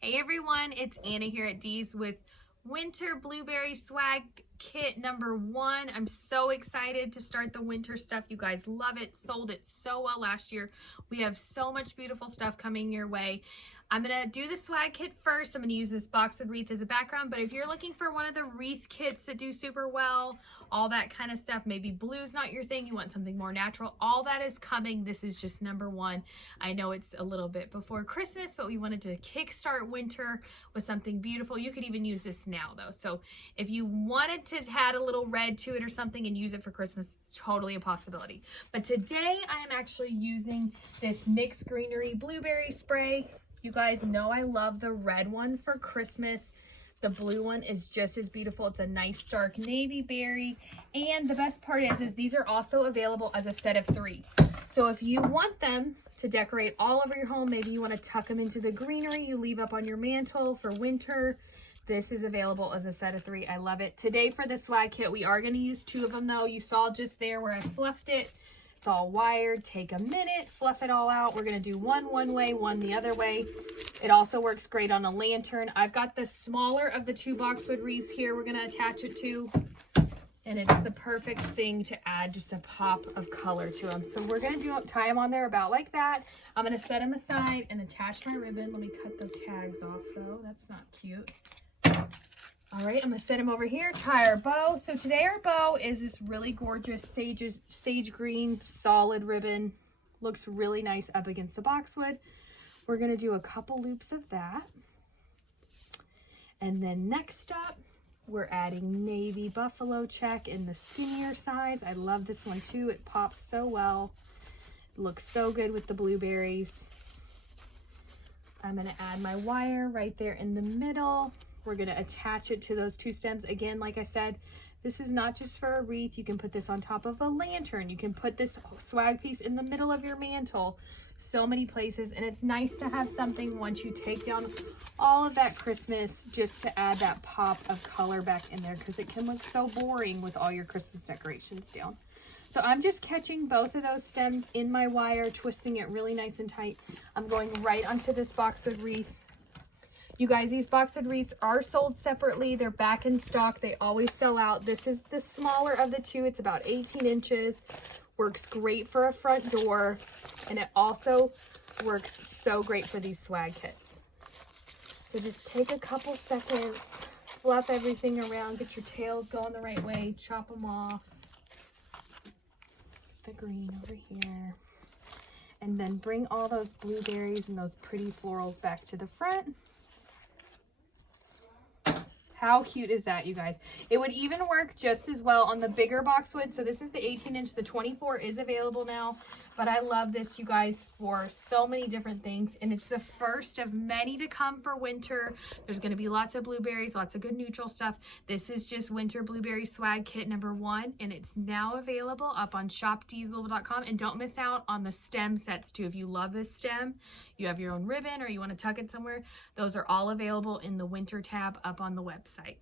Hey everyone, it's Anna here at Dee's with Winter Blueberry Swag Kit number 1. I'm so excited to start the winter stuff. You guys love it, sold it so well last year. We have so much beautiful stuff coming your way. I'm gonna do the swag kit first. I'm gonna use this boxwood wreath as a background, but if you're looking for one of the wreath kits that do super well, all that kind of stuff, maybe blue's not your thing, you want something more natural, all that is coming. This is just number 1. I know it's a little bit before Christmas, but we wanted to kickstart winter with something beautiful. You could even use this now though. So if you wanted to add a little red to it or something and use it for Christmas, it's totally a possibility. But today I am actually using this mixed greenery blueberry spray. You guys know I love the red one for Christmas. The blue one is just as beautiful. It's a nice dark navy berry. And the best part is these are also available as a set of 3. So if you want them to decorate all over your home, maybe you want to tuck them into the greenery you leave up on your mantle for winter, this is available as a set of 3. I love it. Today for the swag kit, we are going to use 2 of them though. You saw just there where I fluffed it. It's all wired. Take a minute, fluff it all out. We're going to do one way, one the other way. It also works great on a lantern. I've got the smaller of the 2 boxwood wreaths here we're going to attach it to. And it's the perfect thing to add just a pop of color to them. So we're going to tie them on there about like that. I'm going to set them aside and attach my ribbon. Let me cut the tags off though. That's not cute. All right, I'm gonna set them over here, tie our bow. So today our bow is this really gorgeous sage green solid ribbon. Looks really nice up against the boxwood. We're gonna do a couple loops of that. And then next up, we're adding navy buffalo check in the skinnier size. I love this one too. It pops so well. It looks so good with the blueberries. I'm gonna add my wire right there in the middle. We're going to attach it to those 2 stems. Again, like I said, this is not just for a wreath. You can put this on top of a lantern. You can put this swag piece in the middle of your mantle. So many places. And it's nice to have something once you take down all of that Christmas just to add that pop of color back in there, because it can look so boring with all your Christmas decorations down. So I'm just catching both of those stems in my wire, twisting it really nice and tight. I'm going right onto this boxwood wreath. You guys, these boxwood wreaths are sold separately. They're back in stock. They always sell out. This is the smaller of the 2. It's about 18 inches. Works great for a front door. And it also works so great for these swag kits. So just take a couple seconds, fluff everything around, get your tails going the right way, chop them off. The green over here. And then bring all those blueberries and those pretty florals back to the front. How cute is that, you guys? It would even work just as well on the bigger boxwood. So this is the 18 inch, the 24 is available now, but I love this, you guys, for so many different things. And it's the first of many to come for winter. There's gonna be lots of blueberries, lots of good neutral stuff. This is just Winter Blueberry Swag Kit number 1, and it's now available up on shopdeeslouisville.com. And don't miss out on the stem sets too. If you love this stem, you have your own ribbon, or you wanna tuck it somewhere, those are all available in the winter tab up on the website.